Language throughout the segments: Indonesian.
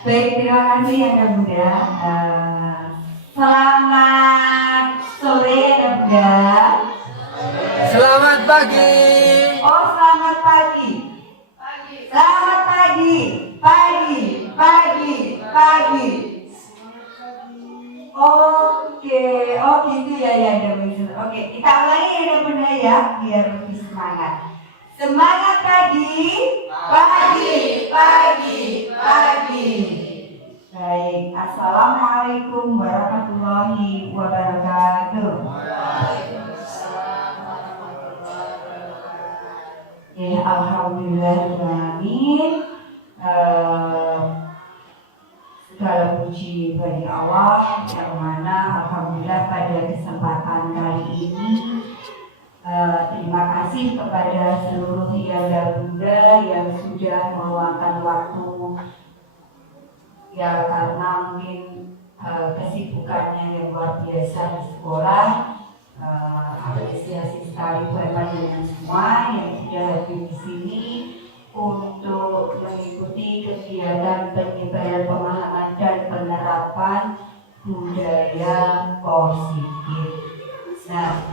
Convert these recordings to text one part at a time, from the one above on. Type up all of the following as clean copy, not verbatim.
Baik, terima kasih Anak Muda. Selamat sore Anak Muda. Selamat pagi. Oh, selamat pagi. Selamat pagi. Pagi. Oke, oh gitu ya Anak Muda. Oke, kita ulangi Anak Muda ya, biar lebih semangat. Semangat pagi. Baik, assalamualaikum warahmatullahi wabarakatuh. Ya, alhamdulillahirrahmanirrahim. Segala puji bagi Allah yang mana alhamdulillah pada kesempatan kali ini terima kasih kepada seluruh Yanda Bunda yang sudah meluangkan waktu ya karena mungkin kesibukannya yang luar biasa di sekolah. Apresiasi sekali buat kalian semua yang sudah hadir di sini untuk mengikuti kegiatan penyebaran pemahaman dan penerapan budaya positif. Nah,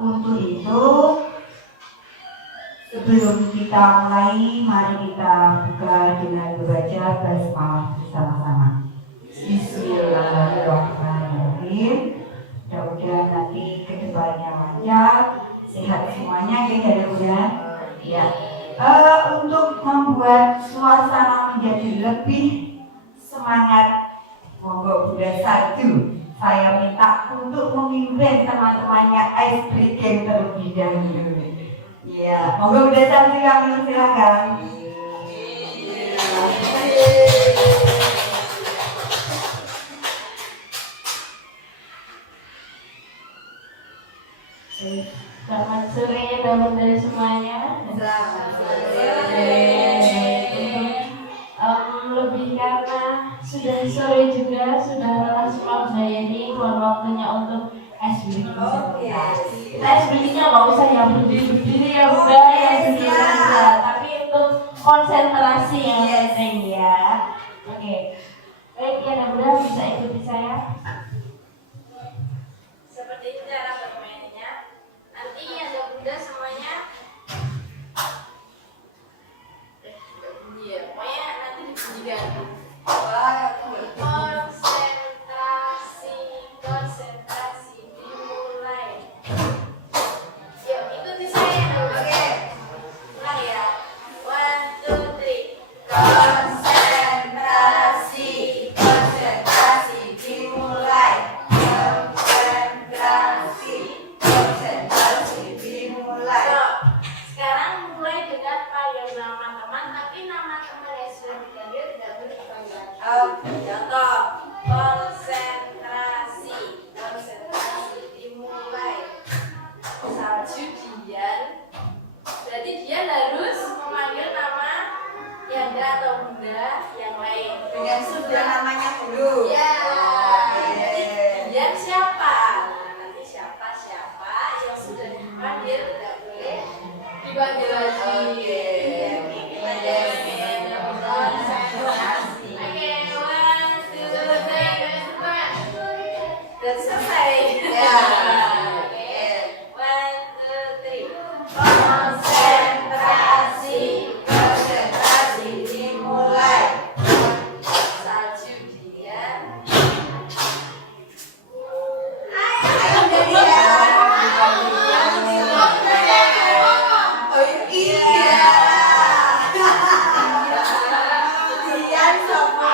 untuk itu sebelum kita mulai, mari kita buka dengan membaca basmalah bersama-sama. Bismillahirrahmanirrahim. Mudah-mudahan nanti kedepannya lancar, sehat semuanya, ya. Ya. Untuk membuat suasana menjadi lebih semangat, monggo Bunda Satu, saya minta untuk memimpin teman-temannya ice breaking terlebih dahulu. Ya, monggo Bunda Satu kami silakan. Selamat sore teman-teman semuanya. Selamat sore. Lebih karena sudah sore juga, sudah lelah semua budaya ini, mohon waktunya untuk ice breaking. Kita ice breakingnya nggak usah yang berdiri ya Bunda, yang sendiri saja, tapi untuk konsentrasi yang penting ya. Oke, baik ya Bunda, bisa ikuti saya. Seperti cara bermainnya. Nanti ada Bunda semuanya. Iya, pokoknya nanti dibunyikan. Konsentrasi dimulai. Yuk, ikuti saya. Oke. Ulang ya. 1, 2, 3. Konsentrasi dimulai. Sekarang mulai dengan panggil nama teman, tapi nama teman yang sudah dipanggil tidak boleh dipanggil. Contoh, konsentrasi dimulai. Salju Dian. Berarti dia harus memanggil nama Yanda atau Bunda yang lain Dengan sudah namanya dulu. ya. Jadi Dian siapa? Nah, nanti siapa yang sudah dipanggil tidak boleh dipanggil lagi. Oke, kita jalanin konsentrasi. Oke, 1, 2, 3, dan selesai. Ya. Oke, 1, 2, 3. Konsentrasi dimulai. Salju Dian. Ayo jadi ya. Oh iya. Dian sama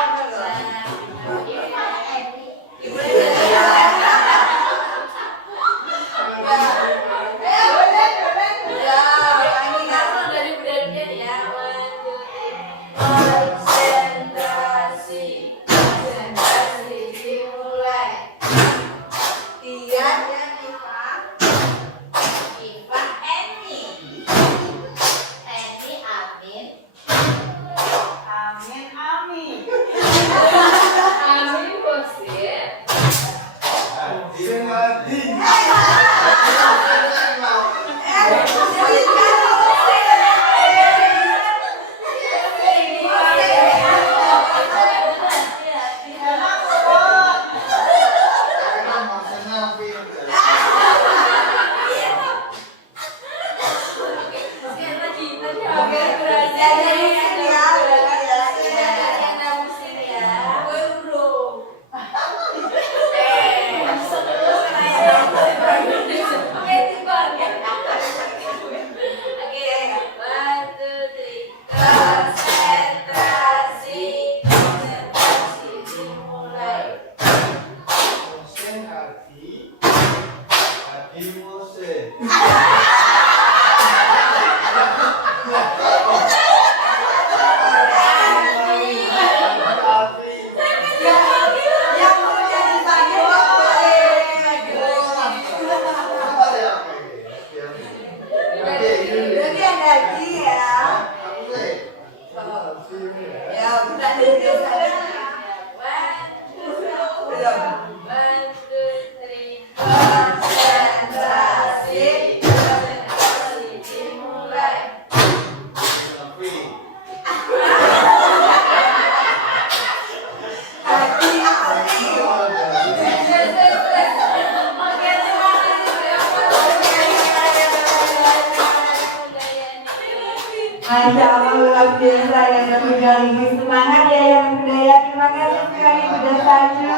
Masya Allah, luar biasa yang sudah lebih semangat ya yang budaya. Terima kasih sekali Bunda Sanju.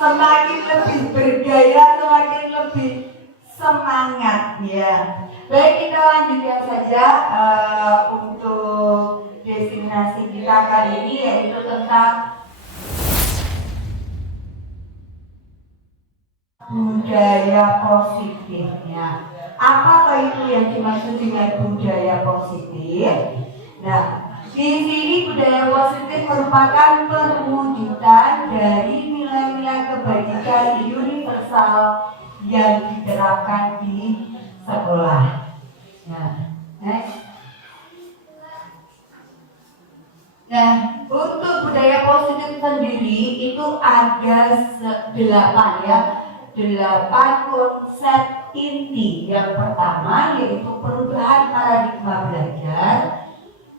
Semakin lebih bergaya, semakin lebih semangat ya. Baik, kita lanjutkan saja untuk destinasi kita kali ini, yaitu tentang budaya positifnya. Apa itu yang dimaksud dengan budaya positif? Nah, di sini budaya positif merupakan perwujudan dari nilai-nilai kebajikan universal yang diterapkan di sekolah. Nah, next. Nah, untuk budaya positif sendiri itu ada 8 konsep inti. Yang pertama yaitu perubahan paradigma belajar.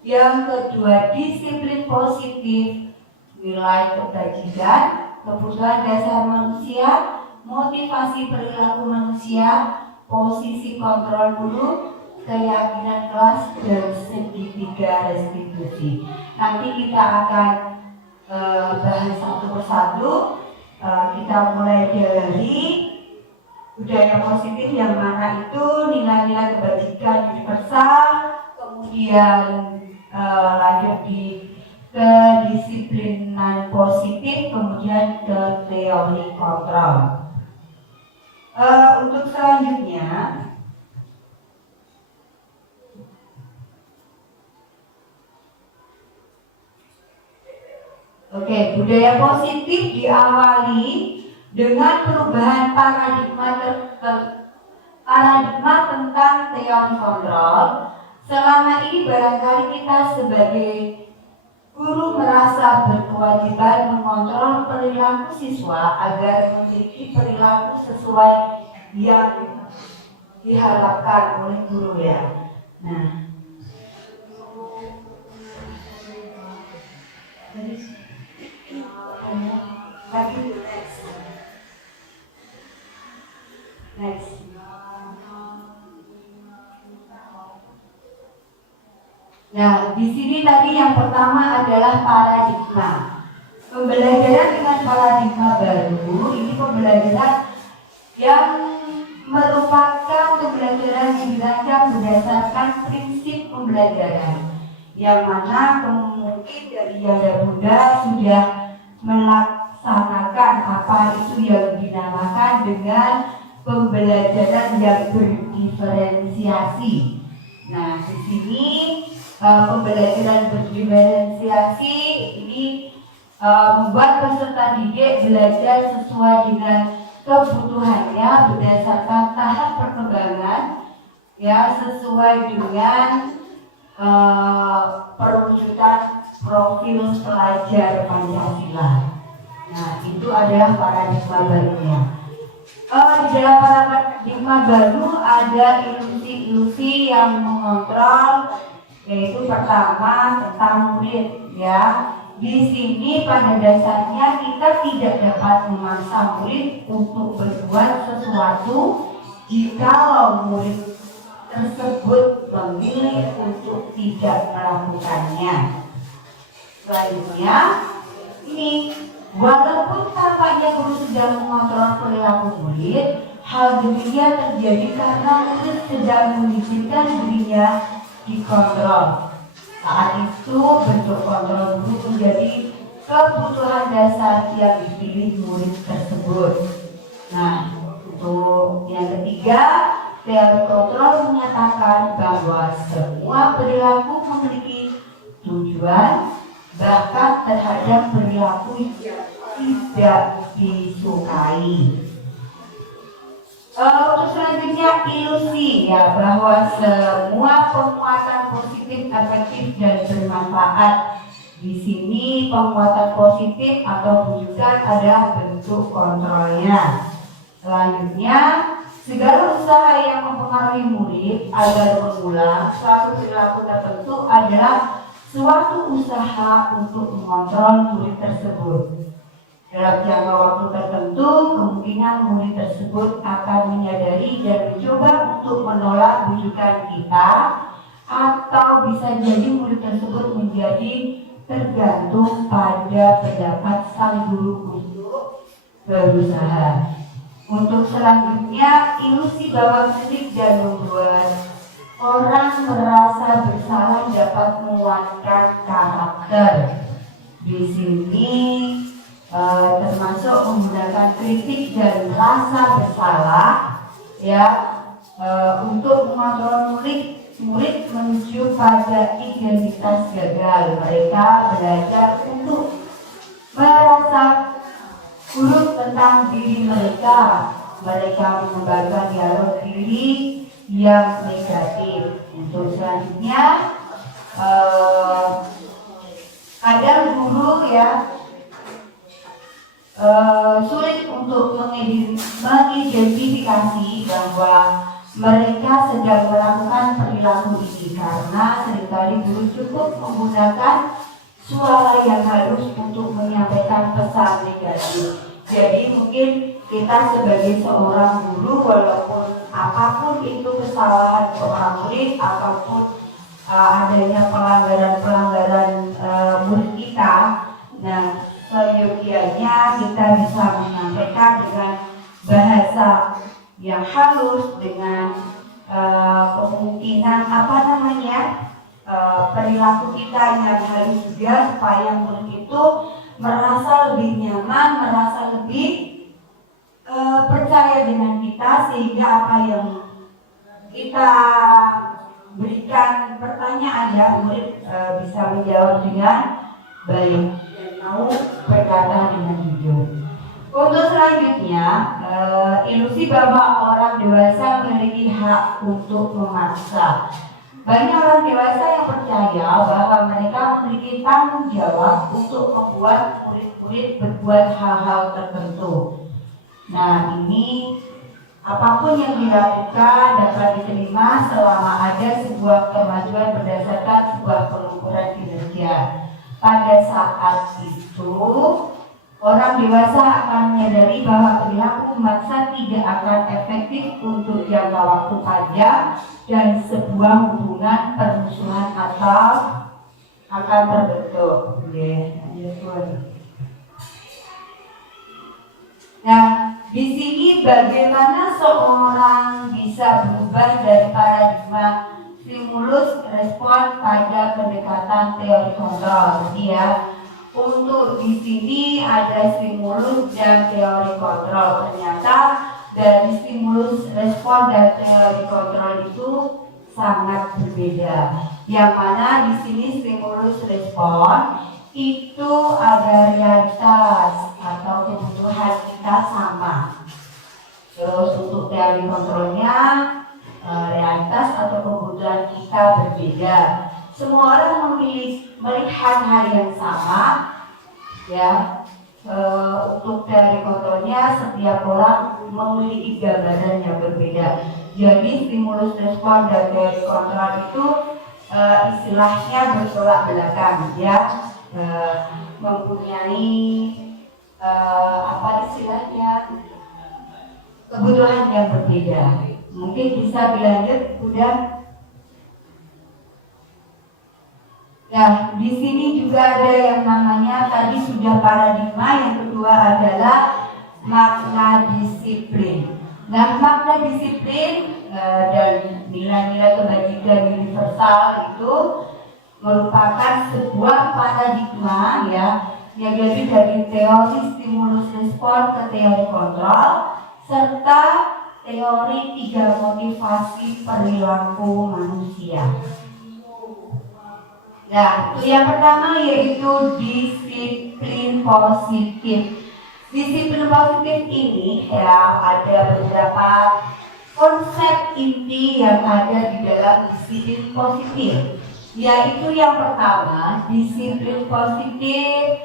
Yang kedua, disiplin positif, nilai kebajikan, kebutuhan dasar manusia, motivasi perilaku manusia, posisi kontrol guru, keyakinan kelas, dan segitiga restitusi. Nanti kita akan bahas satu persatu. Kita mulai dari budaya positif yang mana itu nilai-nilai kebajikan universal, kemudian lanjut ke kedisiplinan positif, kemudian ke teori kontrol. Untuk selanjutnya, budaya positif diawali dengan perubahan paradigma tentang teori kontrol. Selama ini barangkali kita sebagai guru merasa berkewajiban mengontrol perilaku siswa agar memiliki perilaku sesuai yang diharapkan oleh guru ya. Nah, next. Nah, di sini tadi yang pertama adalah paradigma. Pembelajaran dengan paradigma baru ini pembelajaran yang merupakan pembelajaran yang dirancang berdasarkan prinsip pembelajaran, yang mana mungkin dari Yanda Bunda sudah melaksanakan apa itu yang dinamakan dengan pembelajaran yang berdiferensiasi. Nah, di sini pembelajaran berdiferensiasi ini membuat peserta didik belajar sesuai dengan kebutuhannya berdasarkan tahap perkembangan, ya, sesuai dengan perwujudan profil pelajar Pancasila. Nah, itu adalah paradigma barunya. Di dalam paradigma baru ada ilusi-ilusi yang mengontrol, yaitu pertama tentang murid ya. Di sini pada dasarnya kita tidak dapat memaksa murid untuk berbuat sesuatu jikalau murid tersebut memilih untuk tidak melakukannya. Selanjutnya, ini walaupun tampaknya guru sedang mengontrol perilaku murid, hal demikian terjadi karena murid sedang mengizinkan dirinya dikontrol. Saat itu bentuk kontrol guru menjadi kebutuhan dasar yang dipilih murid tersebut. Nah, untuk yang ketiga, teori kontrol menyatakan bahwa semua perilaku memiliki tujuan, bahkan terhadap perilaku yang tidak disukai. Untuk selanjutnya ilusi ya, bahwa semua penguatan positif, efektif dan bermanfaat. Di sini penguatan positif atau wujudan adalah bentuk kontrolnya. Selanjutnya, segala usaha yang mempengaruhi murid agar mengulang suatu perilaku tertentu adalah suatu usaha untuk mengontrol murid tersebut. Dalam jangka waktu tertentu, kemungkinan murid tersebut akan menyadari dan mencoba untuk menolak wujudan kita atau bisa jadi murid tersebut menjadi tergantung pada pendapat sang guru untuk berusaha. Untuk selanjutnya, ilusi bahwa kritik dan membuat orang merasa bersalah dapat menguatkan karakter. Di sini termasuk menggunakan kritik dan rasa bersalah, ya, untuk mengontrol murid menuju pada identitas gagal. Mereka belajar untuk merasa buruk tentang diri mereka. Mereka mengembangkan dialog diri yang negatif. Untuk selanjutnya, kadang guru ya sulit untuk mengidentifikasi bahwa mereka sedang melakukan perilaku ini karena seringkali guru cukup menggunakan suara yang halus untuk menyampaikan pesan negatif. Jadi mungkin kita sebagai seorang guru, walaupun apapun itu kesalahan seorang murid ataupun adanya pelanggaran murid kita, nah seyogianya kita bisa menyampaikan dengan bahasa yang halus, dengan kemungkinan perilaku kita yang halus juga, supaya murid itu merasa lebih nyaman, merasa lebih percaya dengan kita, sehingga apa yang kita berikan pertanyaan ya murid bisa menjawab dengan baik dan mau berkata dengan jujur. Untuk selanjutnya, ilusi bahwa orang dewasa memiliki hak untuk memaksa. Banyak orang dewasa yang percaya bahwa mereka memiliki tanggung jawab untuk membuat murid-murid berbuat hal-hal tertentu. Nah, ini apapun yang dilakukan dapat diterima selama ada sebuah kemajuan berdasarkan sebuah pengukuran kinerja. Pada saat itu, orang dewasa akan menyadari bahwa perilaku memaksa tidak akan efektif untuk jangka waktu panjang dan sebuah hubungan permusuhan atau akan terbentuk. Nah, di sini bagaimana seorang bisa berubah dari paradigma stimulus respon pada pendekatan teori kontrol, ya. Untuk di sini ada stimulus dan teori kontrol. Ternyata dari stimulus respon dan teori kontrol itu sangat berbeda. Yang mana di sini stimulus respon itu ada realitas atau kebutuhan kita sama. Terus untuk teori kontrolnya realitas atau kebutuhan kita berbeda. Semua orang melihat hal yang sama, ya. Untuk teori kontrolnya setiap orang memiliki gambaran yang berbeda. Jadi stimulus respon dan teori kontrol itu istilahnya bertolak belakang, ya. Mempunyai kebutuhan yang berbeda. Mungkin bisa dilanjut, udah. Nah, di sini juga ada yang namanya tadi sudah paradigma. Yang kedua adalah makna disiplin. Nah, makna disiplin dan nilai-nilai kebajikan universal itu merupakan sebuah paradigma, ya, yang jadi dari teori stimulus respon ke teori kontrol serta teori 3 motivasi perilaku manusia. Nah, yang pertama yaitu disiplin positif. Disiplin positif ini ya ada beberapa konsep inti yang ada di dalam disiplin positif. Yaitu yang pertama, disiplin positif,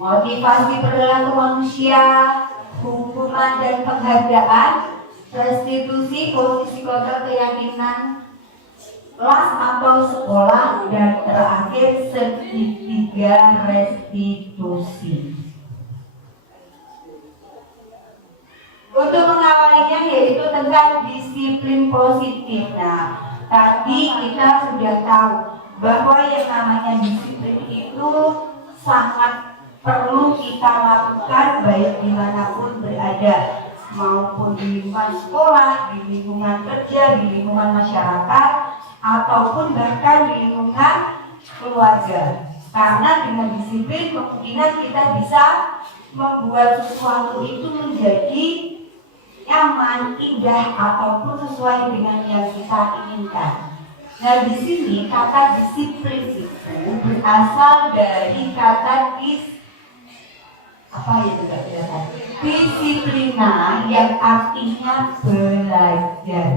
motivasi perilaku manusia, hukuman dan penghargaan, restitusi, posisi kontrol keyakinan, kelas atau sekolah, dan terakhir segitiga restitusi. Untuk mengawalinya yaitu tentang disiplin positif. Nah, Tadi kita sudah tahu bahwa yang namanya disiplin itu sangat perlu kita lakukan baik dimanapun berada, maupun di lingkungan sekolah, di lingkungan kerja, di lingkungan masyarakat, ataupun bahkan di lingkungan keluarga. Karena dengan disiplin kemungkinan kita bisa membuat sesuatu itu menjadi nyaman, indah, ataupun sesuai dengan yang kita inginkan. Nah, di sini kata disiplin itu berasal dari kata disiplina yang artinya belajar.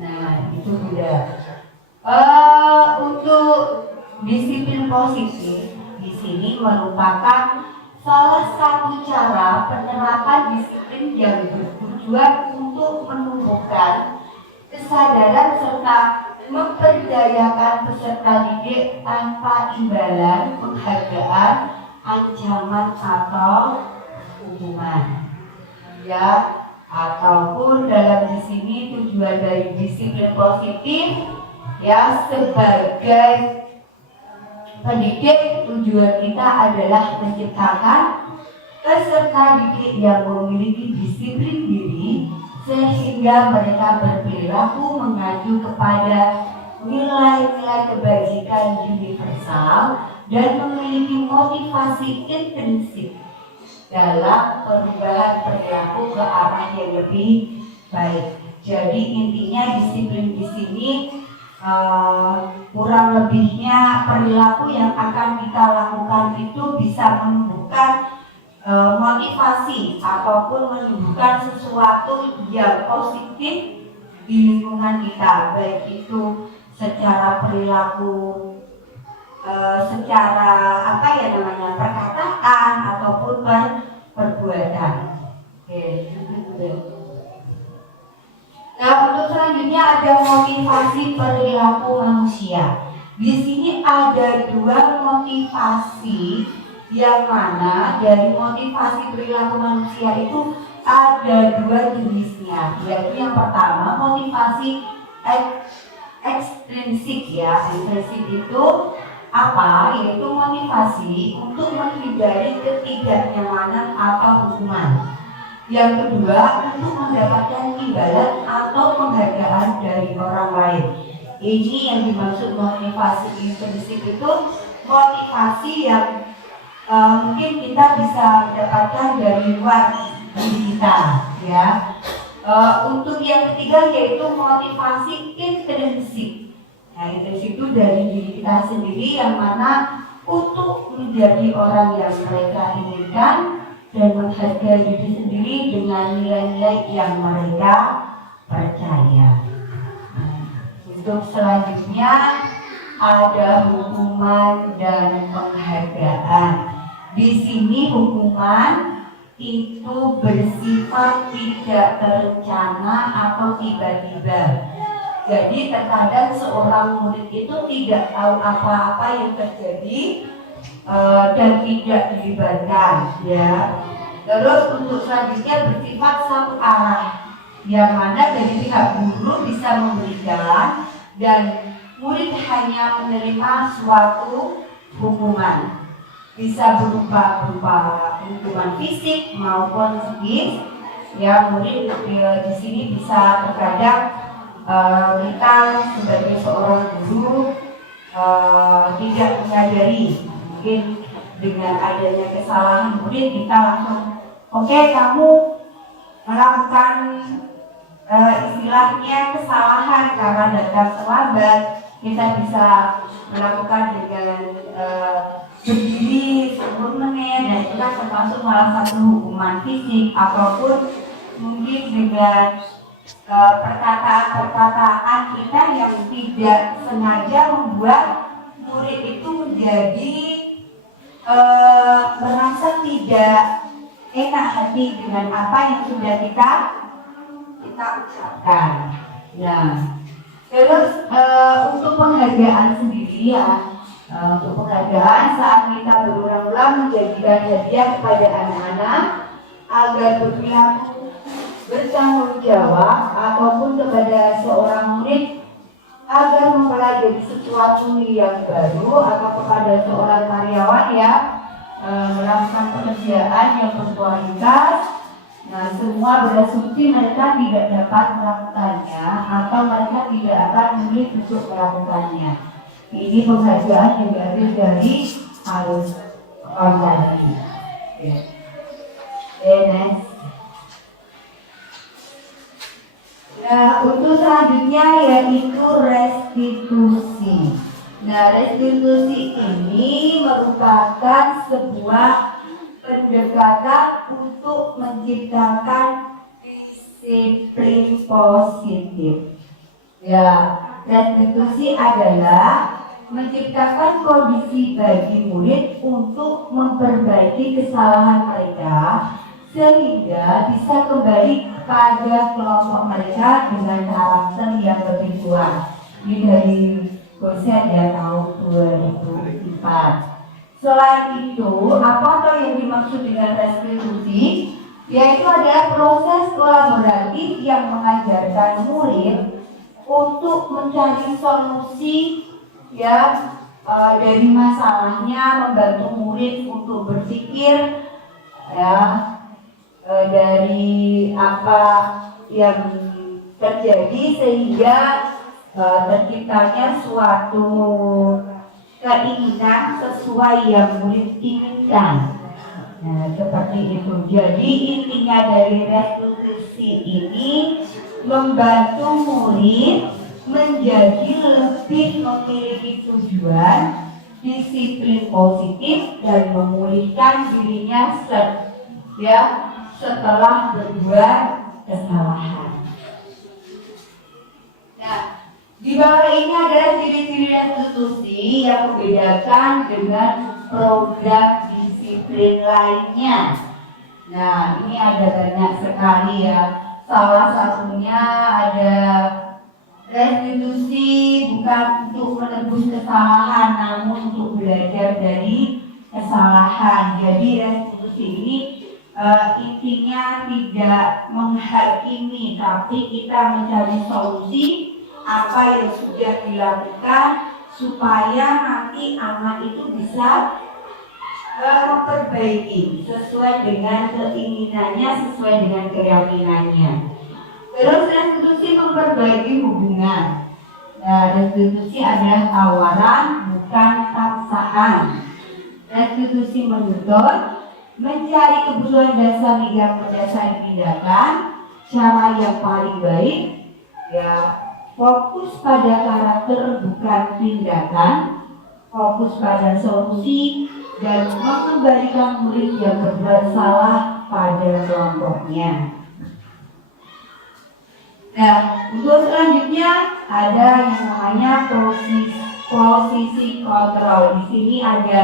Nah, itu sudah. Untuk disiplin positif di sini merupakan salah satu cara penerapan disiplin yang bertujuan untuk menumbuhkan kesadaran serta memperdayakan peserta didik tanpa imbalan, penghargaan, ancaman atau hukuman. Ya, ataupun dalam di sini tujuan dari disiplin positif ya sebagai pendidik, tujuan kita adalah menciptakan peserta didik yang memiliki disiplin diri sehingga mereka berperilaku mengacu kepada nilai-nilai kebajikan universal dan memiliki motivasi intrinsik dalam perubahan perilaku ke arah yang lebih baik. Jadi intinya disiplin di sini kurang lebihnya perilaku yang akan kita lakukan itu bisa menumbuhkan motivasi ataupun menunjukkan sesuatu yang positif di lingkungan kita, baik itu secara perilaku, secara perkataan ataupun perbuatan. Oke. Nah, untuk selanjutnya ada motivasi perilaku manusia. Di sini ada dua motivasi, yang mana dari motivasi perilaku manusia itu ada dua jenisnya, yaitu yang pertama motivasi ekstrinsik ya. Ekstrinsik itu apa? Yaitu motivasi untuk menghindari ketidaknyamanan atau hukuman. Yang kedua, untuk mendapatkan imbalan atau penghargaan dari orang lain. Ini yang dimaksud motivasi intrinsik itu motivasi yang mungkin kita bisa dapatkan dari luar diri kita, ya. Untuk yang ketiga yaitu motivasi intrinsik. Nah, intrinsik itu dari diri kita sendiri yang mana untuk menjadi orang yang mereka inginkan dan menghargai diri sendiri dengan nilai-nilai yang mereka percaya. Untuk selanjutnya ada hukuman dan penghargaan. Di sini hukuman itu bersifat tidak terencana atau tiba-tiba. Jadi terkadang seorang murid itu tidak tahu apa-apa yang terjadi dan tidak dilibatkan, ya. Terus untuk selanjutnya bersifat satu arah, yang mana dari pihak guru bisa memberikan dan murid hanya menerima suatu hukuman. Bisa berupa hukuman fisik maupun psikis. Ya, murid di sini bisa terkadang kita sebagai seorang guru tidak menyadari, mungkin dengan adanya kesalahan murid kita langsung oke, kamu melakukan istilahnya kesalahan karena datang terlambat. Kita bisa melakukan dengan berdiri 10 menit, dan itu kan termasuk salah satu hukuman fisik, ataupun mungkin dengan perkataan-perkataan kita yang tidak sengaja membuat murid itu menjadi merasa tidak enak hati dengan apa yang sudah kita ucapkan. Nah, terus untuk penghargaan sendiri ya, untuk penghargaan saat kita berulang-ulang menjanjikan hadiah kepada anak-anak agar berperilaku bertanggung jawab, ataupun kepada seorang murid agar mempelajari sesuatu yang baru atau kepada seorang karyawan ya melakukan pekerjaan yang berkualitas. Nah, semua berasumsi mereka tidak dapat melakukannya atau mereka tidak akan memilih untuk melakukannya. Ini penghargaan yang diambil dari harus tadi. Next. Nah, untuk selanjutnya yaitu restitusi. Nah, restitusi ini merupakan sebuah pendekatan untuk menciptakan disiplin positif. Ya, restitusi adalah menciptakan kondisi bagi murid untuk memperbaiki kesalahan mereka sehingga bisa kembali pada kelompok mereka dengan karakter yang lebih kuat. Ini dari Gosen ya tahun 2004. Selain itu, apa yang dimaksud dengan restitusi? Yaitu adalah proses kolaboratif yang mengajarkan murid untuk mencari solusi ya dari masalahnya, membantu murid untuk berpikir ya dari apa yang terjadi sehingga terciptanya suatu keinginan sesuai yang murid inginkan. Nah, seperti itu. Jadi intinya dari restitusi ini membantu murid menjadi lebih memiliki tujuan, disiplin positif dan memulihkan dirinya setelah berbuat kesalahan. Nah, di bawah ini adalah ciri-ciri restitusi yang membedakan dengan program disiplin lainnya. Nah, ini ada banyak sekali ya. Salah satunya ada restitusi bukan untuk menebus kesalahan, namun untuk belajar dari kesalahan. Jadi restitusi ini intinya tidak menghakimi, tapi kita mencari solusi apa yang sudah dilakukan supaya nanti anak itu bisa memperbaiki sesuai dengan keinginannya, sesuai dengan keyakinannya. Terus restitusi memperbaiki hubungan. Nah, restitusi adalah tawaran bukan paksaan. Restitusi menuntut mencari kebutuhan dasar yang mendasari tindakan, cara yang paling baik, ya fokus pada karakter bukan tindakan, fokus pada solusi dan mengembalikan murid yang berbuat salah pada kelompoknya. Nah, untuk selanjutnya ada yang namanya posisi kontrol. Di sini ada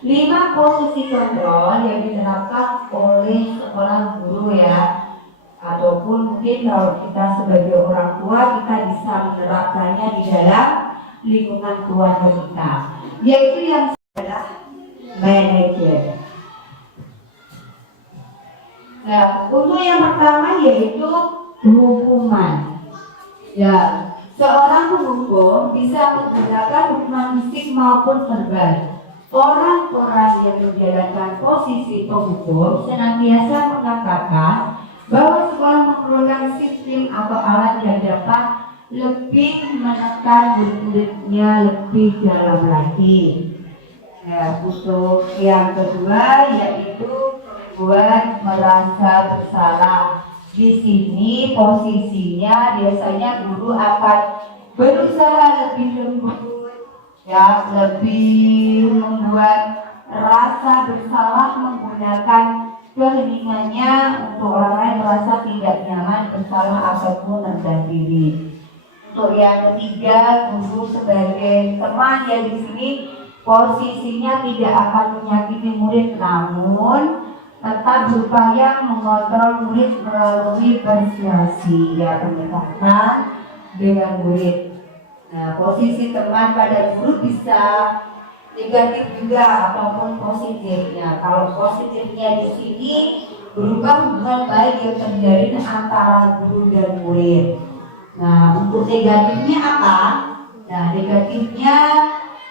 5 posisi kontrol yang diterapkan oleh seorang guru ya, ataupun mungkin kalau kita sebagai orang tua kita bisa menerapkannya di dalam lingkungan keluarga kita, yaitu yang adalah manajer. Nah, untuk yang pertama yaitu hukuman. Ya, seorang penghukum bisa menggunakan hukuman fisik maupun verbal. Orang-orang yang menjalankan posisi penghukum senantiasa mengatakan bahwa sekolah memerlukan sistem atau alat yang dapat lebih menekan murid-muridnya lebih dalam lagi. Ya, untuk yang kedua yaitu membuat merasa bersalah. Di sini posisinya biasanya guru akan berusaha lebih lembut, ya, lebih membuat rasa bersalah menggunakan keheningannya untuk orang lain merasa tidak nyaman, bersalah ataupun rendah diri. Untuk yang ketiga, guru sebagai teman yang di sini posisinya tidak akan menyakiti murid, namun tetap berupaya mengontrol murid melalui persuasi, ya, pendekatan dengan murid. Nah, posisi teman pada guru bisa negatif juga ataupun positifnya. Kalau positifnya di sini berupa hubungan baik yang terjadi antara guru dan murid. Nah, untuk negatifnya apa? Nah, negatifnya,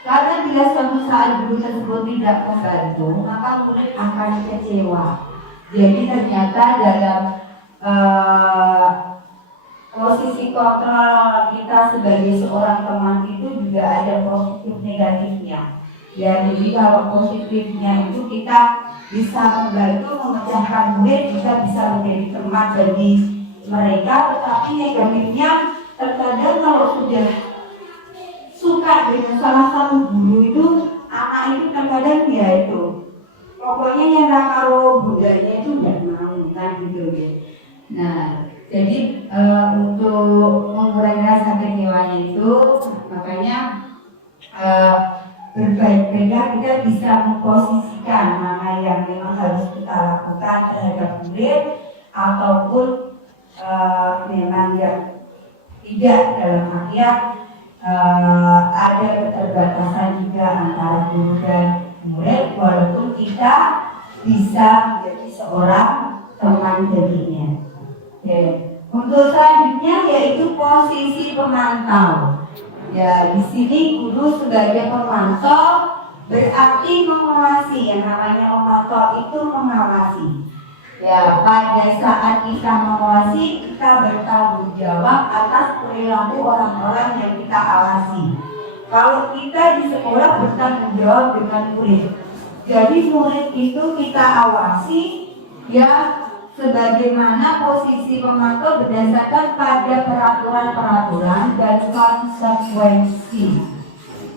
karena bila suatu saat guru tersebut tidak membantu, maka murid akan kecewa. Jadi ternyata dalam posisi kontrol kita sebagai seorang teman itu juga ada positif negatifnya. Ya, jadi kalau positifnya itu kita bisa membantu memecahkan murid, kita bisa menjadi teman bagi mereka. Tetapi negatifnya, terkadang kalau sudah suka dengan salah satu guru itu, anak itu terkadang dia itu pokoknya yang karo budaya itu tidak mau kan gitu ya. Nah, jadi untuk mengurangi rasa kecewanya itu, makanya berbaik-baiklah kita bisa memposisikan mana yang memang harus kita lakukan terhadap murid, ataupun memang yang tidak, dalam artian ada keterbatasan juga antara guru dan murid, walaupun kita bisa menjadi seorang teman baginya. Oke. Untuk selanjutnya yaitu posisi pemantau. Ya, di sini guru sebagai pemantau berarti mengawasi. Yang namanya memantau itu mengawasi. Ya, pada saat kita mengawasi, kita bertanggung jawab atas perilaku orang-orang yang kita awasi. Kalau kita di sekolah bertanggung jawab dengan murid, jadi murid itu kita awasi, ya, sebagaimana posisi pemantau berdasarkan pada peraturan-peraturan dan konsekuensi.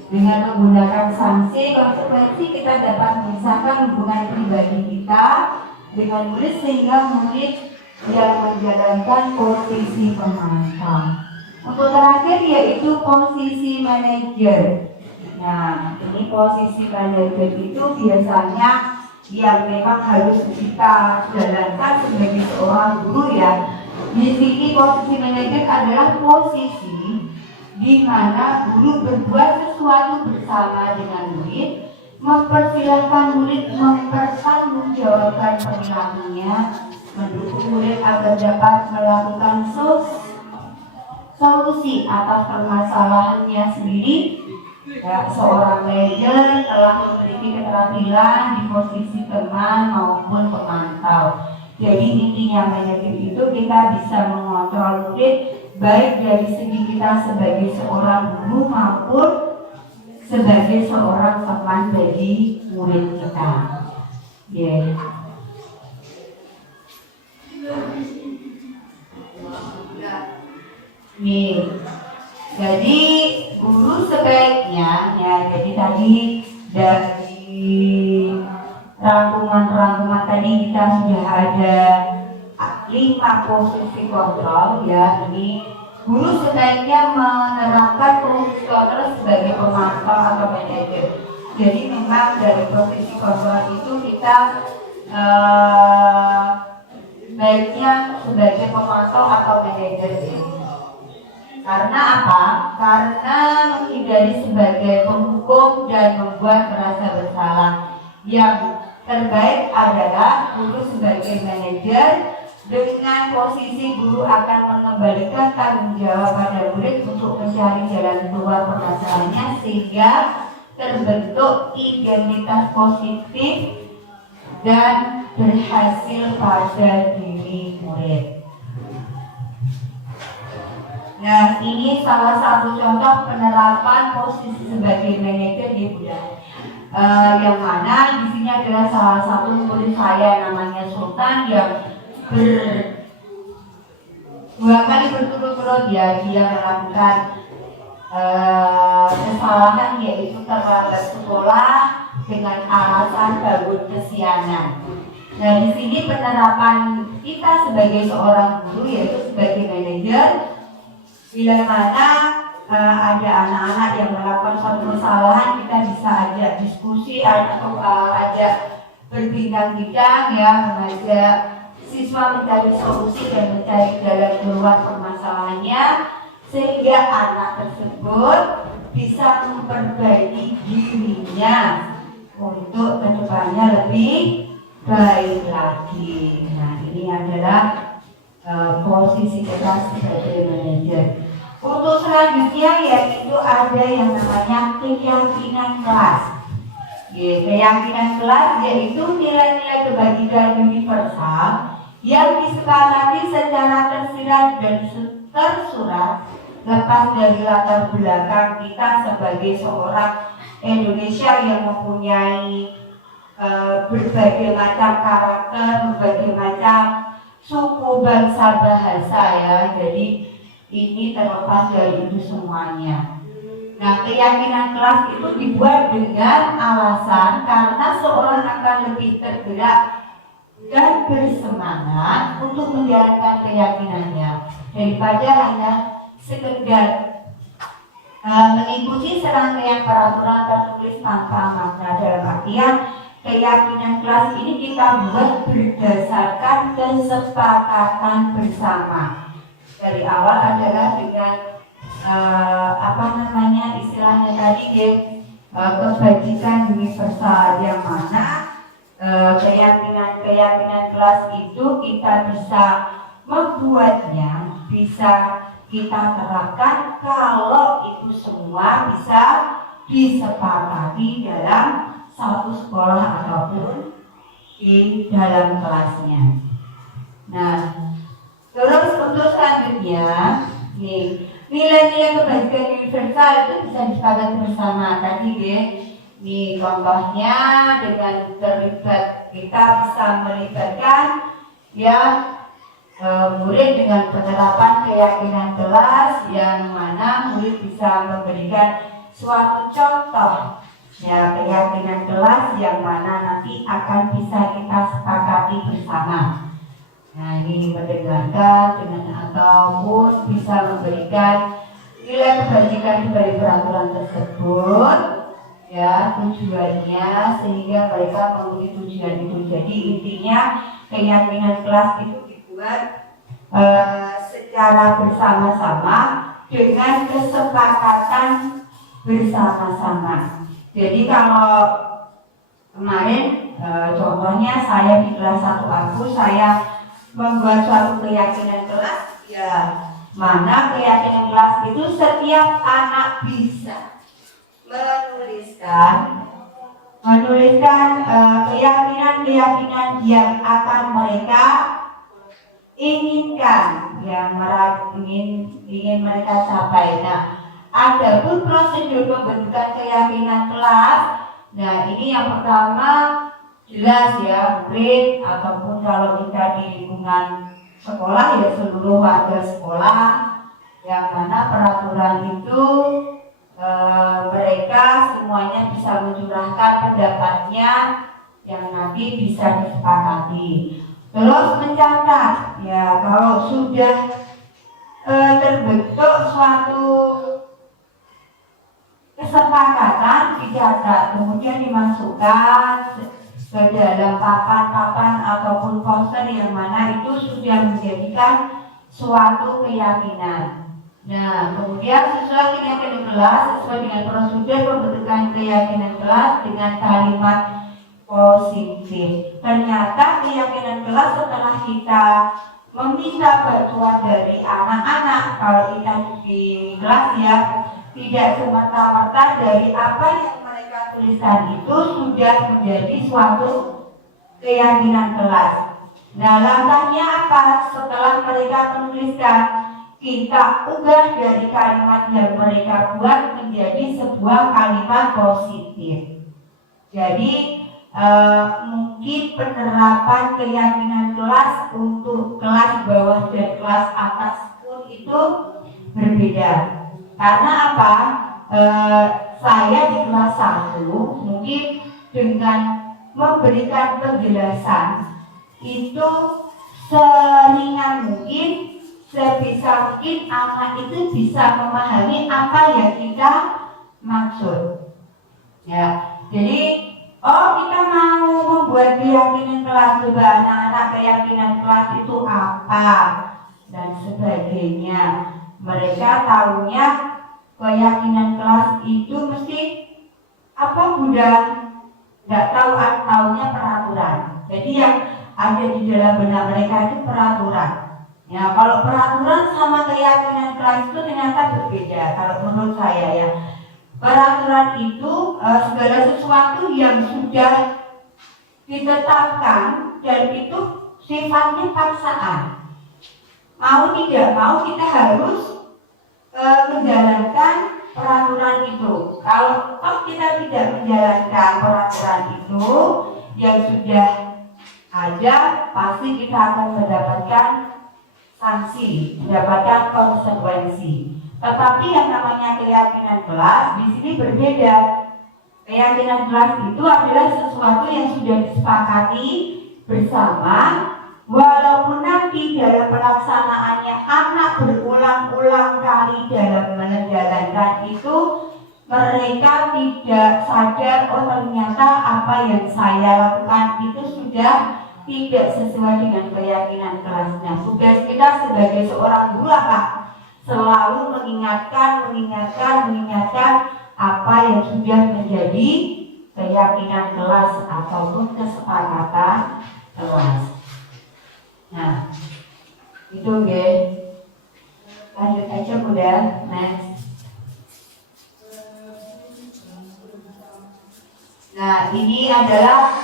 Dengan menggunakan sanksi, konsekuensi kita dapat memisahkan hubungan pribadi kita dengan murid sehingga murid yang menjalankan posisi pemantau. Untuk terakhir yaitu posisi manajer. Nah, ini posisi manajer itu biasanya yang memang harus kita jalankan sebagai seorang guru ya. Di sini posisi manajer adalah posisi di mana guru berbuat sesuatu bersama dengan murid, mempersilahkan murid mempertanggungjawabkan perilakunya, mendukung murid agar dapat melakukan solusi atas permasalahannya sendiri. Ya, seorang manajer telah memiliki keterampilan di posisi teman maupun pemantau. Jadi intinya manajer itu kita bisa mengontrol murid baik dari segi kita sebagai seorang guru maupun sebagai seorang teman bagi murid kita. Yeah. Nih, jadi guru sebaiknya ya, jadi tadi dari rangkuman tadi kita sudah ada 5 posisi kontrol ya. Ini guru sebaiknya menerapkan posisi kontrol sebagai pemantau atau manajer. Jadi memang dari posisi kontrol itu kita baiknya sebagai pemantau atau manajer. Karena apa? Karena menghindari sebagai penghukum dan membuat merasa bersalah. Yang terbaik adalah guru sebagai manajer. Dengan posisi guru akan mengembalikan tanggung jawab pada murid untuk mencari jalan keluar permasalahannya sehingga terbentuk identitas positif dan berhasil pada diri murid. Nah, ini salah satu contoh penerapan posisi sebagai manajer di budaya. Yang mana di sini adalah salah satu murid saya namanya Sultan yang 2 kali berturut-turut ya dia melakukan kesalahan, yaitu terlambat sekolah dengan alasan bangun kesiangan. Nah, di sini penerapan kita sebagai seorang guru yaitu sebagai manajer. Bila mana ada anak-anak yang melakukan suatu kesalahan, kita bisa ajak diskusi atau ajak berbincang-bincang ya, mengajak siswa mencari solusi dan mencari jalan keluar permasalahannya sehingga anak tersebut bisa memperbaiki dirinya untuk kedepannya lebih baik lagi. Nah, ini adalah posisi kita sebagai manajer. Untuk selanjutnya yaitu ada yang namanya keyakinan kelas. Keyakinan kelas yaitu nilai-nilai kebajikan universal yang disepakati secara tersirat dan tersurat lepas dari latar belakang kita sebagai seorang Indonesia yang mempunyai berbagai macam karakter, berbagai macam suku, bangsa, bahasa ya. Jadi ini terlepas dari itu semuanya. Nah, keyakinan kelas itu dibuat dengan alasan karena seorang akan lebih tergerak dan bersemangat untuk menjalankan keyakinannya daripada hanya sekedar mengikuti serangkaian peraturan tertulis tanpa makna. Dalam artian keyakinan kelas ini kita buat berdasarkan kesepakatan bersama. Dari awal adalah dengan istilahnya tadi kebajikan universal, yang mana keyakinan kelas itu kita bisa membuatnya, bisa kita terapkan kalau itu semua bisa disepakati dalam satu sekolah ataupun di dalam kelasnya. Nah, terus untuk selanjutnya nih, nilai-nilai kebajikan universal itu bisa disepakati bersama tadi ya. Nih contohnya dengan terlibat, kita bisa melibatkan ya murid dengan penerapan keyakinan kelas, yang mana murid bisa memberikan suatu contoh ya keyakinan kelas yang mana nanti akan bisa kita sepakati bersama. Nah, ini mendengarkan dengan ataupun bisa memberikan nilai kebajikan dari peraturan tersebut ya, tujuannya sehingga mereka memenuhi tujuan itu. Jadi intinya keyakinan kelas itu dibuat secara bersama-sama dengan kesepakatan bersama-sama. Jadi kalau kemarin contohnya saya di kelas 1 aku, saya membuat suatu keyakinan kelas, ya mana keyakinan kelas itu setiap anak bisa menuliskan keyakinan-keyakinan yang akan mereka inginkan, yang ingin mereka capai. Nah, adapun prosedur pembentukan keyakinan kelas, nah ini yang pertama jelas ya, murid ataupun kalau kita di lingkungan sekolah ya seluruh warga sekolah, yang mana peraturan itu mereka semuanya bisa mencurahkan pendapatnya yang nanti bisa disepakati. Terus mencatat ya, kalau sudah terbentuk suatu kesepakatan dicatat, kemudian dimasukkan ke dalam papan-papan ataupun poster yang mana itu sudah menjadikan suatu keyakinan. Nah, kemudian sesuai keyakinan kelas, sesuai dengan prosedur pembentukan keyakinan kelas dengan kalimat positif. Ternyata keyakinan kelas setelah kita meminta bantuan dari anak-anak, kalau kita di kelas ya, tidak semerta-merta dari apa yang mereka tuliskan itu sudah menjadi suatu keyakinan kelas. Nah, langkahnya apa? Setelah mereka menuliskan, kita ubah dari kalimat yang mereka buat menjadi sebuah kalimat positif. Jadi mungkin penerapan keyakinan kelas untuk kelas bawah dan kelas atas pun itu berbeda. Karena apa? Saya di kelas 1 mungkin dengan memberikan penjelasan itu seringan mungkin, sebisa mungkin anak itu bisa memahami apa yang kita maksud. Ya, jadi kita mau membuat keyakinan kelas, coba anak-anak keyakinan kelas itu apa dan sebagainya. Mereka tahunya keyakinan kelas itu mesti apa, mudah, nggak tahunya peraturan. Jadi yang ada di dalam benak mereka itu peraturan. Ya, kalau peraturan sama keyakinan kelas itu ternyata berbeda. Kalau menurut saya ya, peraturan itu segala sesuatu yang sudah ditetapkan dan itu sifatnya paksaan. Mau tidak mau kita harus menjalankan peraturan itu. Kalau kita tidak menjalankan peraturan itu yang sudah ada, pasti kita akan mendapatkan sanksi, mendapatkan konsekuensi. Tetapi yang namanya keyakinan kelas di sini berbeda. Keyakinan kelas itu adalah sesuatu yang sudah disepakati bersama, walaupun nanti dalam pelaksanaannya anak berulang-ulang kali dalam menjalankan itu, mereka tidak sadar, oh ternyata apa yang saya lakukan itu sudah tidak sesuai dengan keyakinan kelasnya. Tugas kita sebagai seorang guru apa? Selalu mengingatkan apa yang sudah menjadi keyakinan kelas ataupun kesepakatan kelas. Nah, itu guys. Lanjut aja udah, next. Nah, ini adalah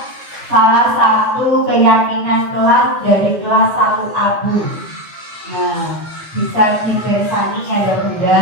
salah satu keyakinan kelas dari kelas 1 Abu. Nah, bisa dibersani ada bunda.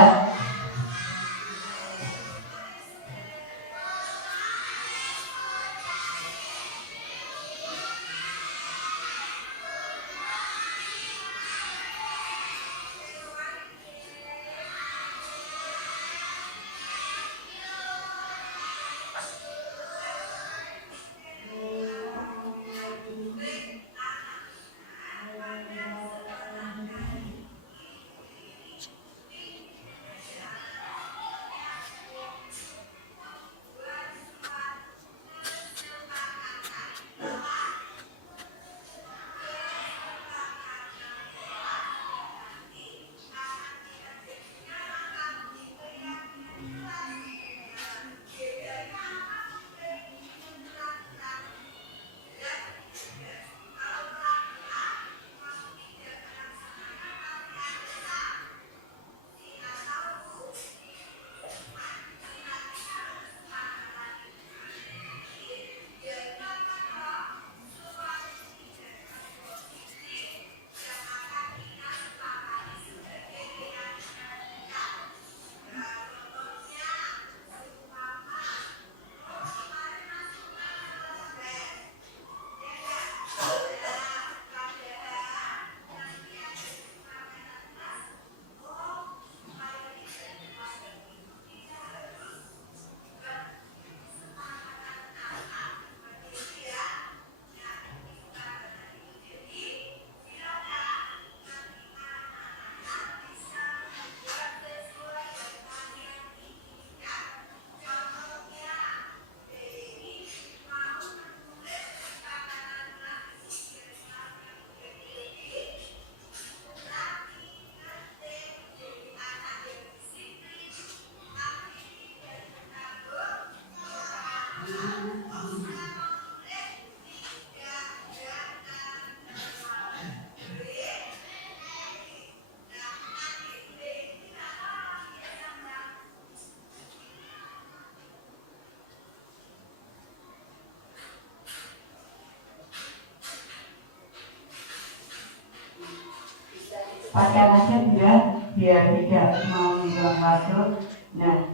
Pakai aja juga biar tidak mau hilang waktu. Nah,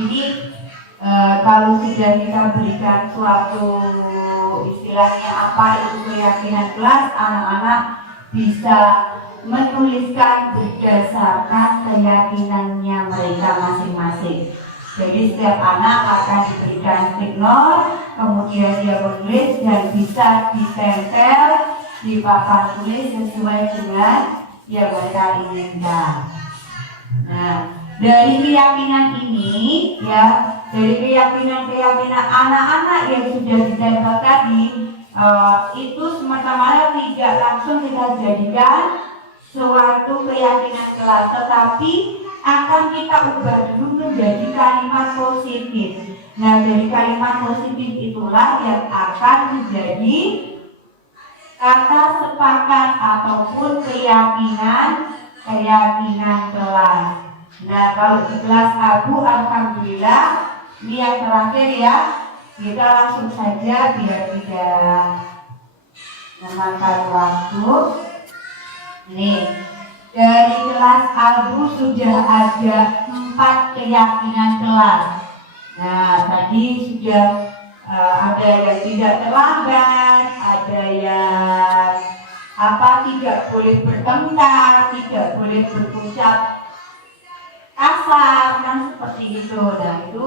ini kalau sudah kita berikan suatu istilahnya apa itu keyakinan kelas, anak-anak bisa menuliskan berdasarkan keyakinannya mereka masing-masing. Jadi setiap anak akan diberikan stiker, kemudian dia menulis dan bisa ditempel di papan tulis sesuai dengan yang mereka inginkan. Nah, dari keyakinan ini ya, dari keyakinan anak-anak yang sudah ditempel tadi, itu semata-mata tidak langsung kita jadikan suatu keyakinan kelas, tetapi akan kita ubah dulu menjadi kalimat positif. Nah, dari kalimat positif itulah yang akan menjadi kata sepakat ataupun keyakinan kelas. Nah, kalau di kelas Abu, alhamdulillah, ini yang terakhir ya. Kita langsung saja biar tidak memakan waktu. Nih, dari kelas Abu sudah ada 4 keyakinan kelas. Nah, tadi sudah ada yang tidak terlambat, ada yang tidak boleh bertengkar, tidak boleh berucap kasar, kan seperti itu. Dan itu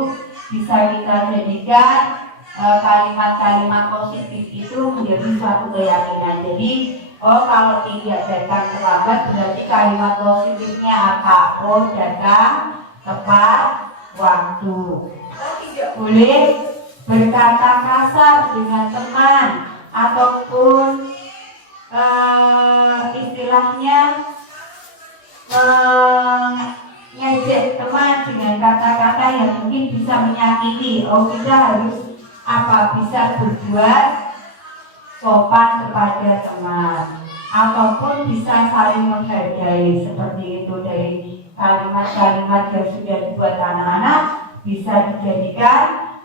bisa kita jadikan kalimat-kalimat positif itu menjadi suatu keyakinan. Jadi, kalau tidak datang terlambat berarti kalimat positifnya apa? Datang tepat waktu. Tidak boleh berkata kasar dengan teman ataupun istilahnya mengejek teman dengan kata-kata yang mungkin bisa menyakiti. Kita harus bisa berbuat sopan kepada teman ataupun bisa saling menghargai, seperti itu. Dari kalimat-kalimat yang sudah dibuat anak-anak bisa dijadikan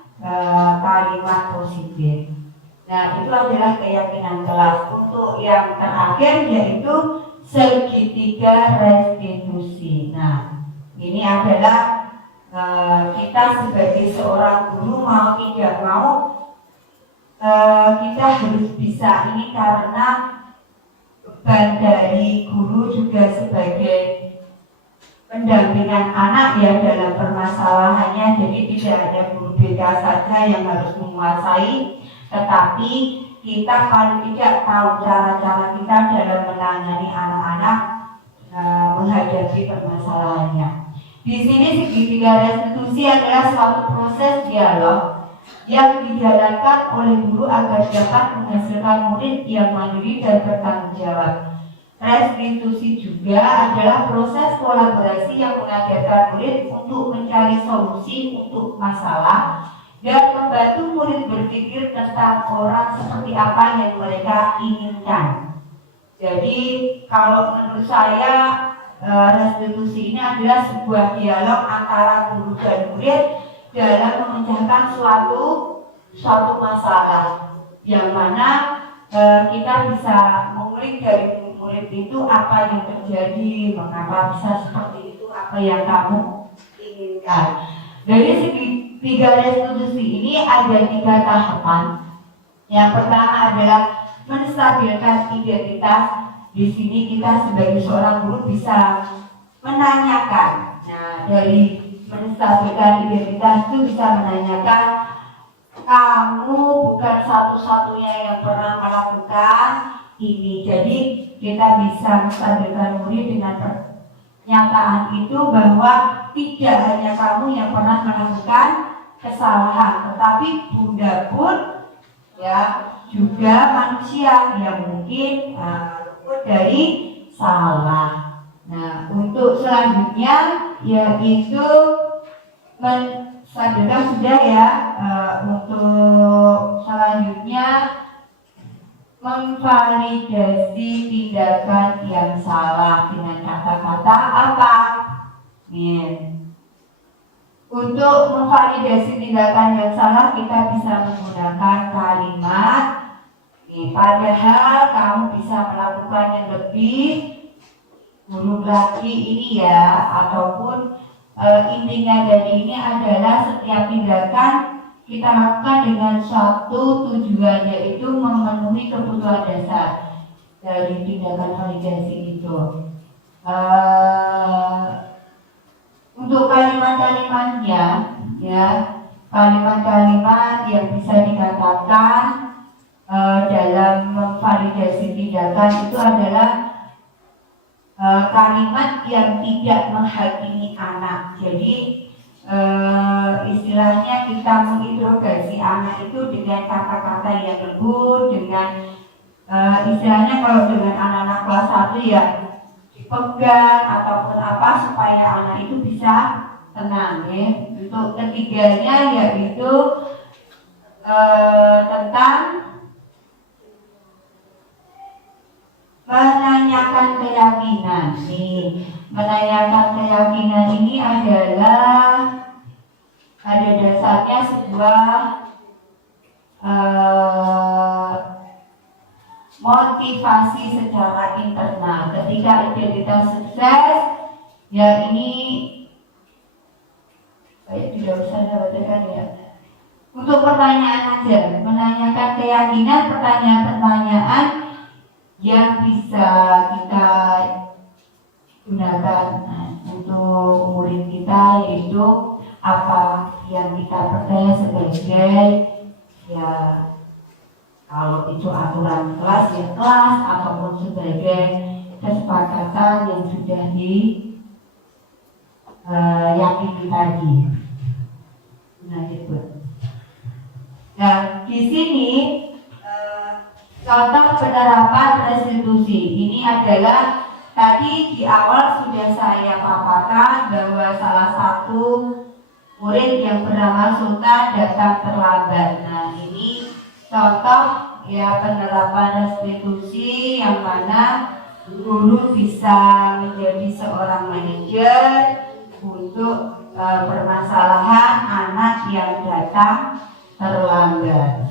kalimat positif. Nah, itu adalah keyakinan kelas. Untuk yang terakhir yaitu segitiga restitusi. Nah, ini adalah kita sebagai seorang guru mau tidak mau kita harus bisa ini, karena beban dari guru juga sebagai pendampingan anak ya dalam permasalahannya. Jadi tidak hanya guru BK saja yang harus menguasai, tetapi kita paling tidak tahu cara-cara kita dalam menangani anak-anak menghadapi permasalahannya. Di sini segitiga restitusi adalah suatu proses dialog yang dijalankan oleh guru agar dapat menghasilkan murid yang mandiri dan bertanggung jawab. Restitusi juga adalah proses kolaborasi yang mengajarkan murid untuk mencari solusi untuk masalah dan membantu murid berpikir tentang orang seperti apa yang mereka inginkan. Jadi kalau menurut saya restitusi ini adalah sebuah dialog antara guru dan murid dalam memecahkan suatu masalah, yang mana kita bisa mengulik dari murid itu apa yang terjadi, mengapa bisa seperti itu, apa yang kamu inginkan. Dari segi 3 restitusi ini ada 3 tahapan. Yang pertama adalah menstabilkan identitas. Di sini kita sebagai seorang guru bisa menanyakan. Nah, dari menstabilkan identitas itu bisa menanyakan, kamu bukan satu-satunya yang pernah melakukan ini. Jadi kita bisa menstabilkan murid dengan pernyataan itu bahwa tidak hanya kamu yang pernah melakukan kesalahan, tetapi bunda pun ya juga manusia yang mungkin luput dari salah. Nah, untuk selanjutnya yaitu menstabilkan sudah ya. Untuk selanjutnya memvalidasi tindakan yang salah dengan kata-kata apa? Untuk memvalidasi tindakan yang salah kita bisa menggunakan kalimat padahal kamu bisa melakukan yang lebih buruk lagi ini ya, ataupun intinya dari ini adalah setiap tindakan kita lakukan dengan suatu tujuan, yaitu memenuhi kebutuhan dasar dari tindakan validasi itu. Untuk kalimat-kalimatnya, ya, kalimat-kalimat yang bisa dikatakan dalam memvalidasi tindakan itu adalah kalimat yang tidak menghakimi anak. Jadi istilahnya kita menginterogasi anak itu dengan kata-kata yang lembut, dengan istilahnya kalau dengan anak-anak kelas 1 ya dipegang ataupun apa supaya anak itu bisa tenang ya. Untuk ketiganya yaitu tentang menanyakan keyakinan. Nih, menanyakan keyakinan ini adalah pada dasarnya sebuah motivasi secara internal. Ketika identitas sukses, ya ini tidak usah dibacakan ya. Untuk pertanyaan aja, menanyakan keyakinan, pertanyaan-pertanyaan yang bisa kita gunakan untuk murid kita, yaitu apa yang kita percaya sebagai ya kalau itu aturan kelas ya kelas, ataupun sebagai kesepakatan yang sudah diyakini tadi. Nah itu. Nah di sini contoh penerapan restitusi ini adalah tadi di awal sudah saya paparkan bahwa salah satu murid yang bernama Sultan datang terlambat. Nah ini contoh ya penerapan restitusi yang mana guru bisa menjadi seorang manajer untuk permasalahan anak yang datang terlambat.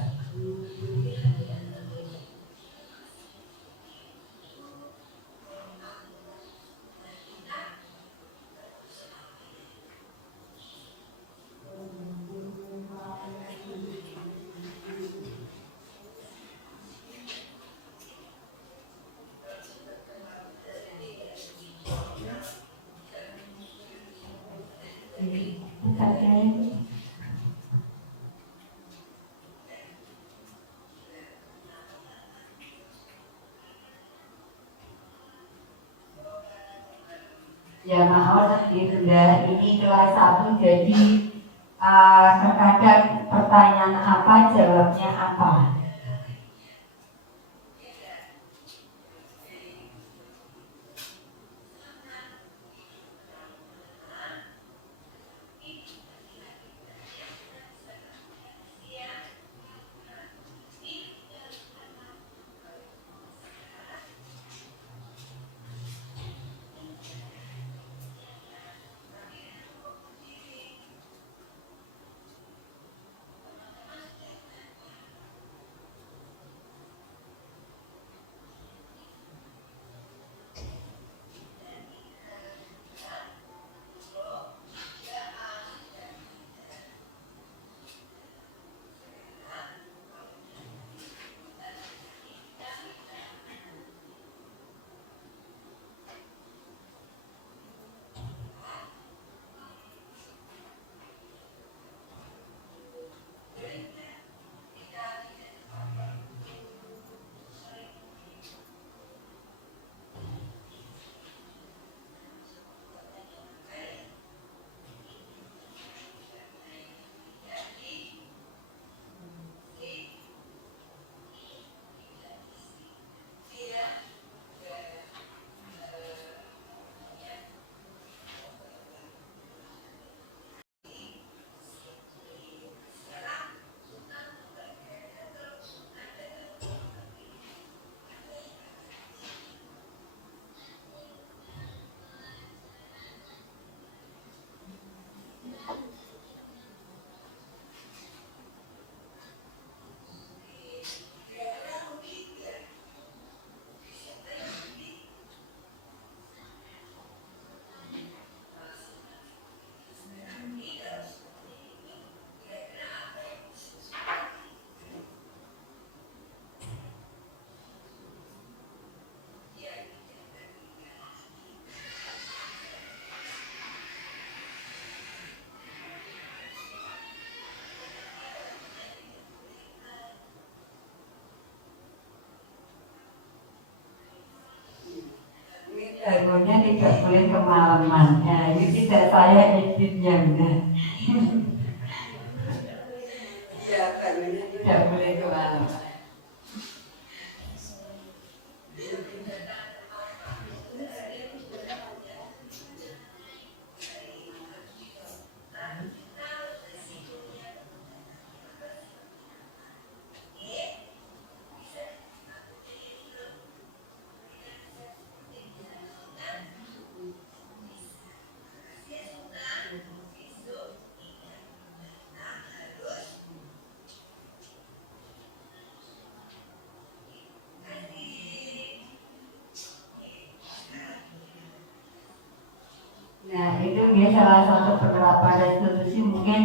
Ya maaf Bunda, ini kelas 1 jadi terkadang pertanyaan apa jawabnya apa. Bangunnya tidak boleh kemalaman. Nah, ini tidak saya editnya, ya, bangunnya tidak boleh kemalaman. sebagai salah satu penerapan restitusi mungkin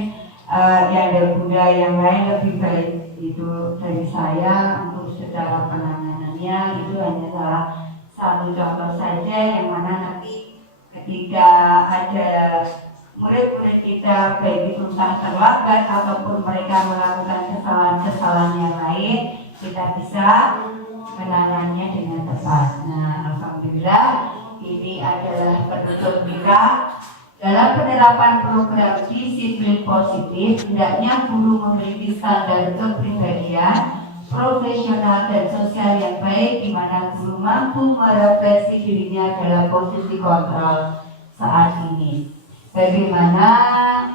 yang Bunda yang lain lebih baik itu dari saya untuk secara penanganannya itu hanya salah satu contoh saja yang mana nanti ketika ada murid-murid kita baik itu entah terlambat ataupun mereka melakukan kesalahan-kesalahan yang lain kita bisa menangannya dengan tepat. Nah, alhamdulillah ini adalah penutup kita dalam penerapan program disiplin positif. Hendaknya guru memiliki standar kepribadian profesional dan sosial yang baik, di mana guru mampu merefleksi dirinya dalam posisi kontrol saat ini. Bagaimana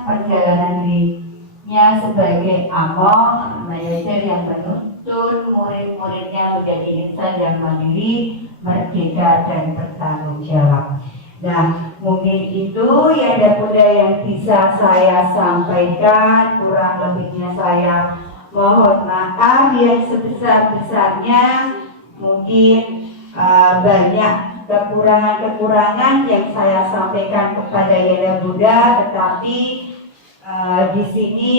perjalanan dirinya sebagai among, manajer yang menuntun murid-muridnya menjadi insan yang mandiri, merdeka dan bertanggung jawab. Nah, mungkin itu ya Bunda yang bisa saya sampaikan. Kurang lebihnya saya mohon maaf yang sebesar-besarnya. Mungkin banyak kekurangan-kekurangan yang saya sampaikan kepada Yanda Bunda, tetapi di sini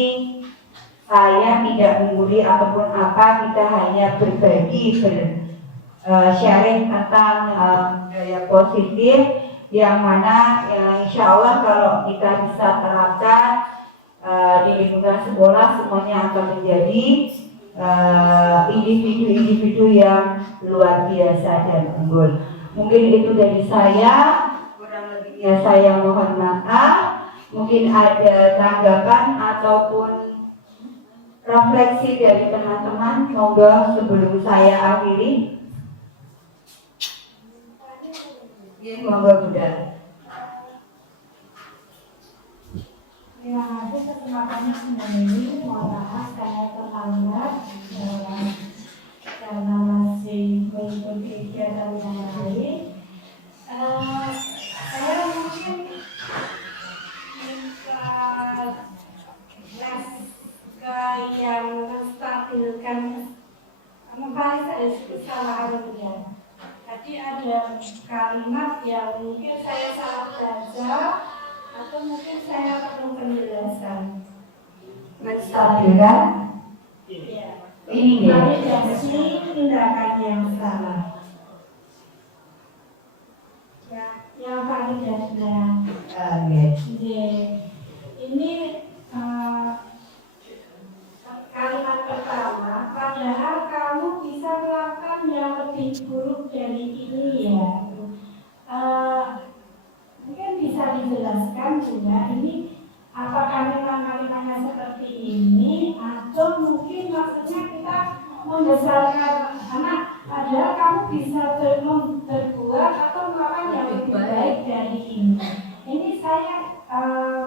saya tidak mengguli ataupun apa, kita hanya berbagi sharing tentang budaya positif yang mana insya Allah kalau kita bisa terapkan di lingkungan sekolah semuanya akan menjadi individu-individu yang luar biasa dan unggul. Mungkin itu dari saya, kurang lebihnya saya mohon maaf. Mungkin ada tanggapan ataupun refleksi dari teman-teman, monggo sebelum saya akhiri. Monggo Bunda. Terima kasih kesempatannya sendiri. Mohon maaf saya terlambat karena masih mengikuti kegiatan yang lain. Saya mungkin minta naskah yang menstabilkan paling saya kesalahan ya. Tadi ada kalimat yang mungkin saya salah baca atau mungkin saya perlu penjelasan. Menstabilkan? Iya. Ini ya. Validasi tindakan yang salah. Ya, yang validasinya. Ini kalimat pertama. Padahal kamu bisa melakukan yang lebih buruk dari ini ya. Mungkin bisa dijelaskan juga ini apakah memang kalimatnya seperti ini atau mungkin maksudnya kita membesarkan anak padahal kamu bisa berbuat atau melakukan yang lebih baik dari ini. Ini saya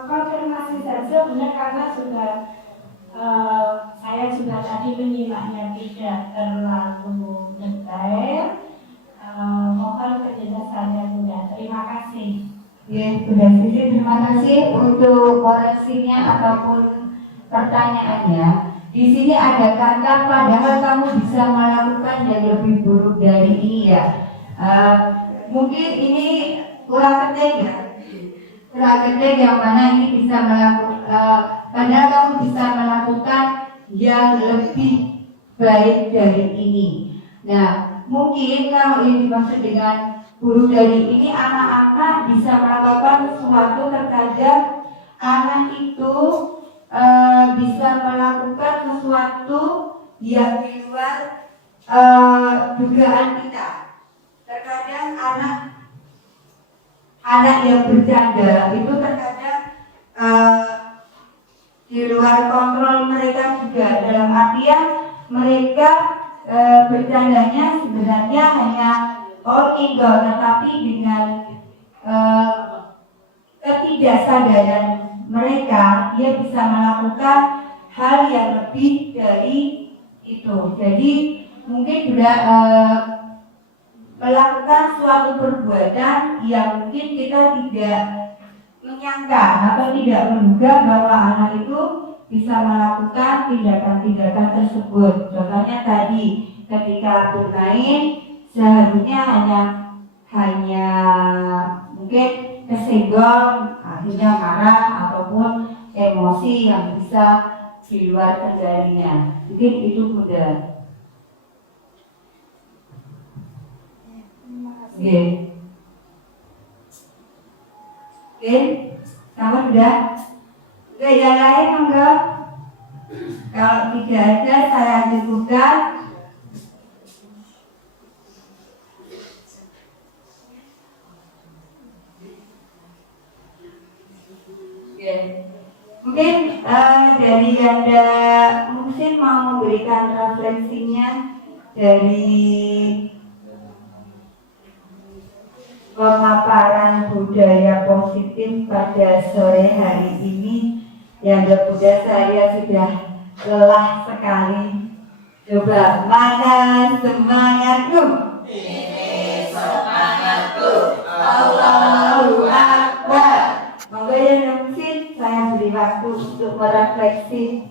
konfirmasi saja benar karena saya juga tadi menyimaknya tidak terlalu detail. Mohon penjelasannya Bunda. Terima kasih. Ya, Bunda Sisi, terima kasih untuk koreksinya ataupun pertanyaannya. Di sini ada kata padahal kamu bisa melakukan yang lebih buruk dari ini ya. Mungkin ini kurang penting ya. Kurang penting yang mana ini bisa melakukan padahal kamu bisa melakukan yang lebih baik dari ini. Nah, mungkin kalau yang dimaksud dengan buruk dari ini, anak-anak bisa melakukan sesuatu terkadang anak itu bisa melakukan sesuatu yang di luar dugaan kita. Terkadang anak yang bercanda itu terkadang di luar kontrol mereka juga, dalam artian mereka bercandanya sebenarnya hanya indoor, tetapi dengan ketidaksadaran mereka dia bisa melakukan hal yang lebih dari itu. Jadi mungkin juga melakukan suatu perbuatan yang mungkin kita tidak menyangka atau tidak menduga bahwa anak itu bisa melakukan tindakan-tindakan tersebut. Contohnya tadi ketika bermain seharusnya hanya mungkin kesenggol, akhirnya marah ataupun emosi yang bisa di luar kendalinya. Mungkin itu Bunda. Oke. Oke, kamu sudah? Oke, yang lain monggo. Kalau tidak ada, saya cukupkan. Oke. Mungkin dari Anda mungkin mau memberikan referensinya dari pemaparan budaya positif pada sore hari ini. Yang Bunda, saya sudah lelah sekali. Coba, mana semangatku? Ini semangatku. Allahu Akbar. Monggo ya mungkin saya beri waktu untuk merefleksi.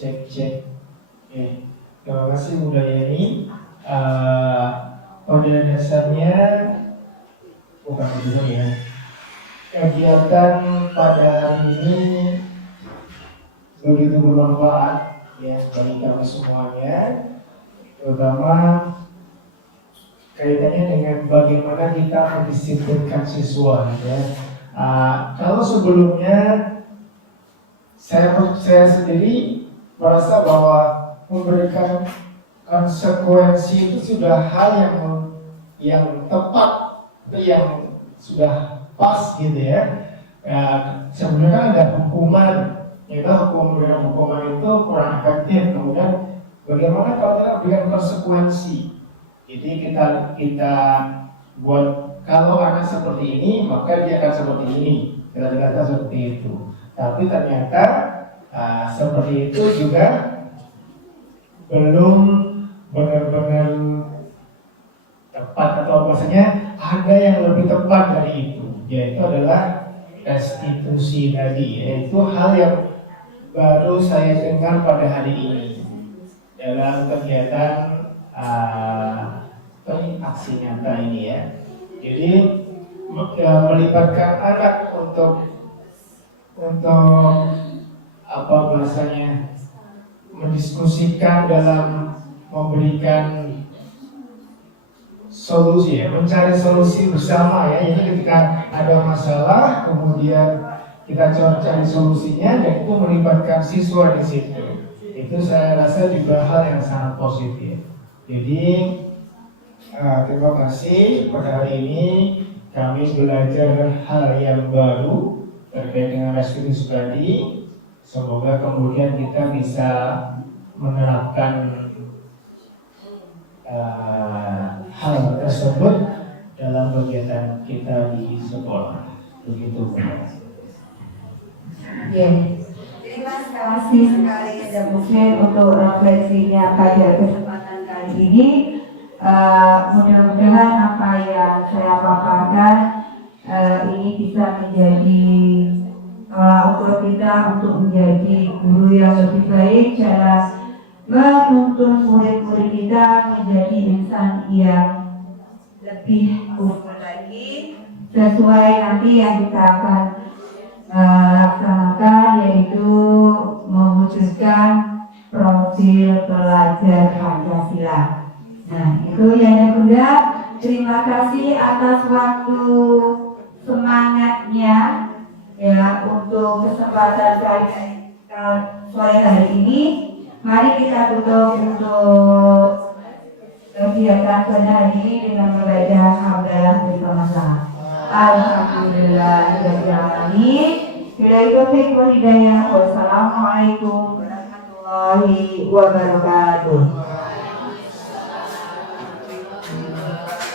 Cek. Ya. Terima kasih Bunda Yani. Pada dasarnya bukan begitu ya. Kegiatan pada hari ini begitu bermanfaat ya bagi kami semuanya, terutama kaitannya dengan bagaimana kita mendisiplinkan siswa ya. Kalau sebelumnya saya sendiri merasa bahwa memberikan konsekuensi itu sudah hal yang tepat, yang sudah pas gitu ya. Sebenarnya kan ada hukuman, hukuman itu kurang efektif. Kemudian bagaimana kalau kita berikan konsekuensi? Jadi kita buat kalau anak seperti ini maka dia akan seperti ini. Kita dikatakan seperti itu. Tapi ternyata seperti itu juga belum benar-benar tepat, atau maksudnya ada yang lebih tepat dari itu, yaitu adalah restitusi tadi, yaitu hal yang baru saya dengar pada hari ini dalam kegiatan aksi nyata ini ya. Jadi melibatkan anak untuk apa bahasanya, mendiskusikan dalam memberikan solusi ya, mencari solusi bersama ya. Jadi ketika ada masalah kemudian kita coba cari solusinya, dan itu melibatkan siswa di situ. Itu saya rasa juga hal yang sangat positif. Jadi terima kasih pada hari ini kami belajar hal yang baru terkait dengan restitusi tadi. Semoga kemudian kita bisa menerapkan hal tersebut dalam kegiatan kita di sekolah. Begitu. Ya, terima kasih sekali Anda Muslim untuk refleksinya pada kesempatan kali ini. Mudah-mudahan apa yang saya paparkan ini bisa menjadi ukur kita untuk menjadi guru yang lebih baik dalam menuntun murid-murid kita menjadi insan yang lebih unggul lagi sesuai nanti yang kita akan laksanakan, yaitu mewujudkan profil pelajar Pancasila. Nah, itu ya Bunda. Terima kasih atas waktu semangatnya ya untuk kesempatan sore hari ini. Mari kita tutup untuk kegiatan pada hari ini dengan membaca hamdalah bersama-sama. Alhamdulillahirobbilalamin. Wassalamualaikum warahmatullahi wabarakatuh.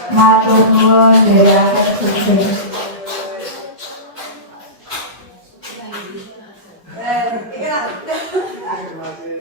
Matur nuwun ya.